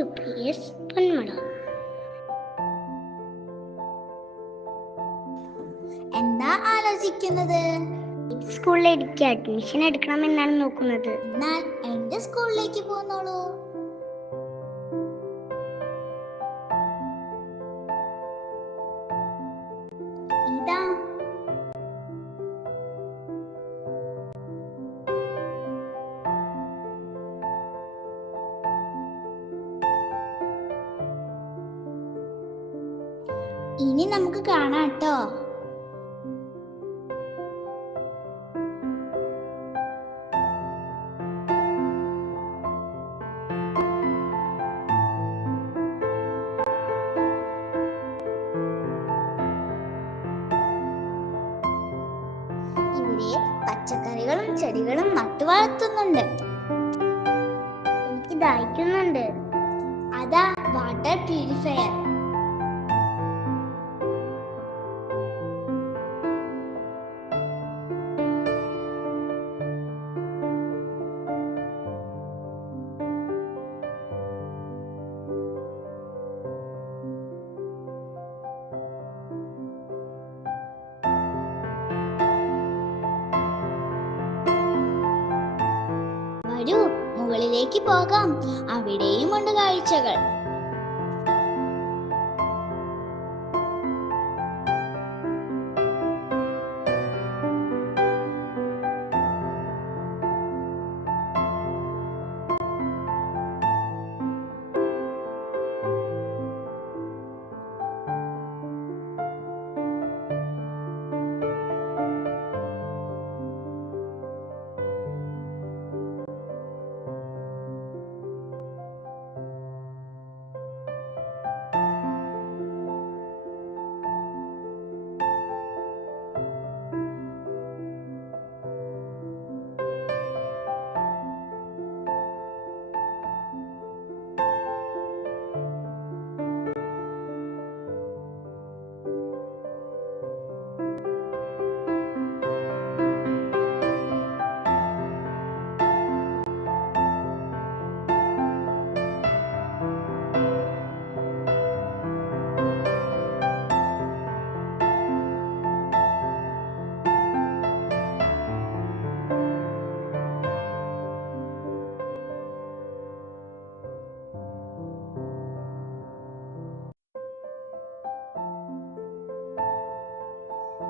UPS Ponmula. എന്താ ആലോചിക്കുന്നത്? സ്കൂളിൽ എനിക്ക് അഡ്മിഷൻ എടുക്കണമെന്നാണ് നോക്കുന്നത്. എന്നാൽ എന്റെ സ്കൂളിലേക്ക് പോന്നോളൂ. ഇതാ ഇനി നമുക്ക് കാണാട്ടോ. ഇവിടെ പച്ചക്കറികളും ചെടികളും നട്ടുവളർത്തുന്നുണ്ട്. എനിക്ക് ദാഹിക്കുന്നുണ്ട്. അതാ വാട്ടർ പ്യൂരിഫയർ. വരൂ, മുകളിലേക്ക് പോകാം. അവിടെയും ഉണ്ട് കാഴ്ചകൾ.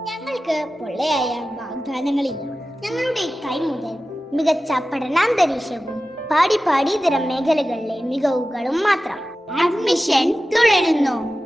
ഞങ്ങൾക്ക് പൊള്ളയായ വാഗ്ദാനങ്ങളില്ല. ഞങ്ങളുടെ കൈ മുതൽ മികച്ച പഠനാന്തരീക്ഷവും പാഠ്യേതര മേഖലകളിലെ മികവുകളും മാത്രം. അഡ്മിഷൻ തുടരുന്നു.